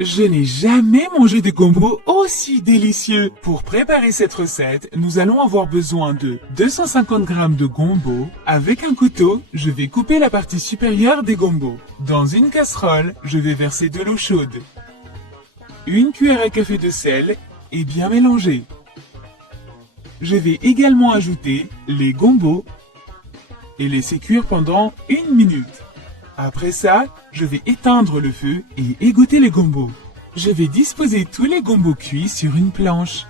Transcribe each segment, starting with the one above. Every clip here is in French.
Je n'ai jamais mangé de gombo aussi délicieux. Pour préparer cette recette, nous allons avoir besoin de 250 g de gombo. Avec un couteau, je vais couper la partie supérieure des gombos. Dans une casserole, je vais verser de l'eau chaude. Une cuillère à café de sel et bien mélanger. Je vais également ajouter les gombos et laisser cuire pendant 1 minute. Après ça, je vais éteindre le feu et égoutter les gombos. Je vais disposer tous les gombos cuits sur une planche.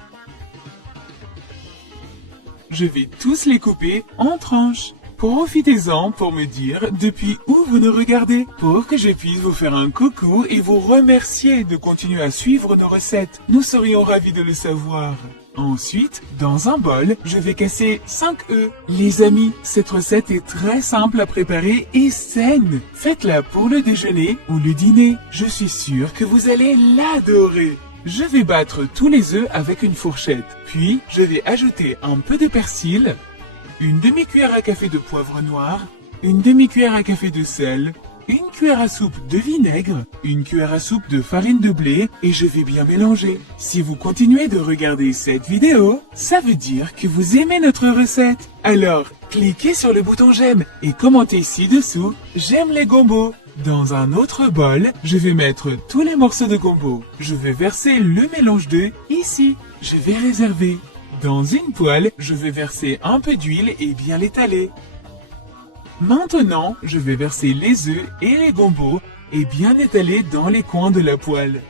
Je vais tous les couper en tranches. Profitez-en pour me dire depuis où vous nous regardez pour que je puisse vous faire un coucou et vous remercier de continuer à suivre nos recettes. Nous serions ravis de le savoir. Ensuite, dans un bol, je vais casser 5 œufs. Les amis, cette recette est très simple à préparer et saine. Faites-la pour le déjeuner ou le dîner. Je suis sûr que vous allez l'adorer. Je vais battre tous les œufs avec une fourchette. Puis, je vais ajouter un peu de persil, une demi-cuillère à café de poivre noir, une demi-cuillère à café de sel, une cuillère à soupe de vinaigre, une cuillère à soupe de farine de blé et je vais bien mélanger. Si vous continuez de regarder cette vidéo, ça veut dire que vous aimez notre recette. Alors, cliquez sur le bouton j'aime et commentez ci-dessous « J'aime les gombos ». Dans un autre bol, je vais mettre tous les morceaux de gombo. Je vais verser le mélange d'œufs ici. Je vais réserver. Dans une poêle, je vais verser un peu d'huile et bien l'étaler. Maintenant, je vais verser les œufs et les gombos et bien étaler dans les coins de la poêle.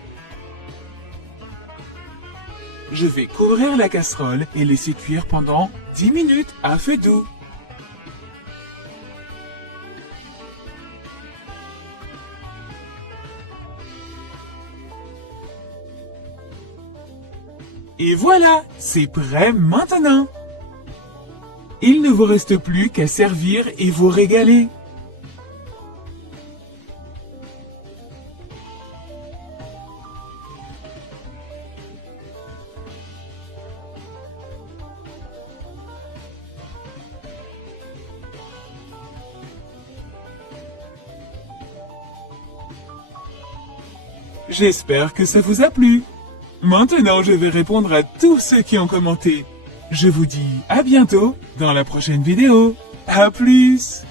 Je vais couvrir la casserole et laisser cuire pendant 10 minutes à feu doux. Et voilà, c'est prêt maintenant. Il ne vous reste plus qu'à servir et vous régaler. J'espère que ça vous a plu. Maintenant, je vais répondre à tous ceux qui ont commenté. Je vous dis à bientôt dans la prochaine vidéo. À plus!